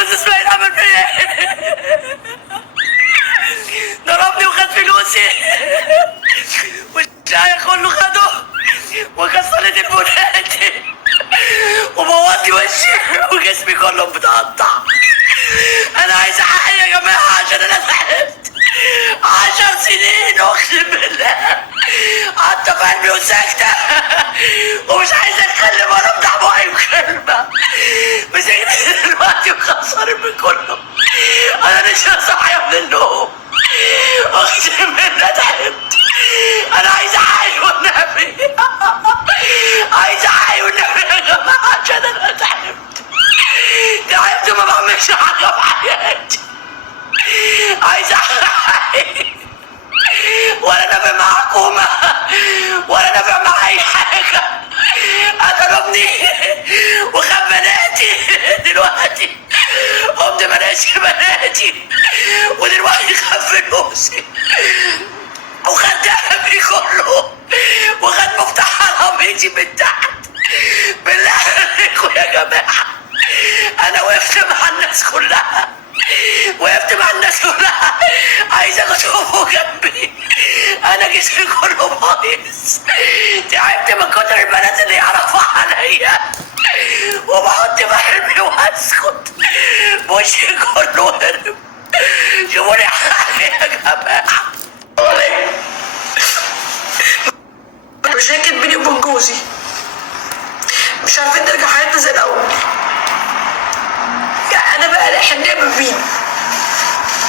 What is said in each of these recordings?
بص اسماعيل عمل فيا ايه؟ ضربني وخد فلوسي والشاي كله خده وكسر لي تليفوناتي وبوظ لي وشي وجسمي كله متقطع. انا عايز حقي يا جماعه عشان انا تعبت 10 سنين اقسم بالله قعدت في قلبي وساكته ومش عايز اتكلم ولا افتح بقي بكلمه. مسكت دلوقتي وخسرني كله. انا لسه صاحيه من النوم اقسم بالله تعبت. انا عايز اعيش والنبي عايز اعيش والنبي يا جماعه عشان انا تعبت. تعبت وما بعملش حاجه في حياتي. عايز اعيش ولا نافع مع حكومه ولا نافع مع اي حاجه. قتلوني وخد بناتي دلوقتي قمت مناش بناتي ودلوقتي خد فلوسي وخد دهبي كله وخد مفتاح عربيتي من تحت. بالله عليكم يا جماعه انا وقفت مع الناس كلها وقفت مع الناس كلها عايزه تشوفوا جنبي. انا جسمي كله بايظ. تعبت من كتر البنات اللي يعرفوا عليا وبحط بحلمي واسكت وشي كله هرب. شوفوا لي حالي يا جماعه. مشاكل بيني وبين جوزي مش عارفين نرجع حياتنا زي الاول. يعني انا بقى حنيه بمين؟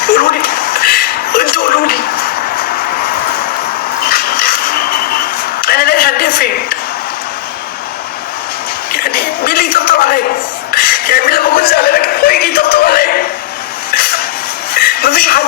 قولوا لي وانتوا قولوا لي انا لاقي حنيه فين؟ يعني مين اللي يطبطب عليا؟ يعني مين لما كنت زعلانه كده يجي يطبطب عليا؟ مفيش حد.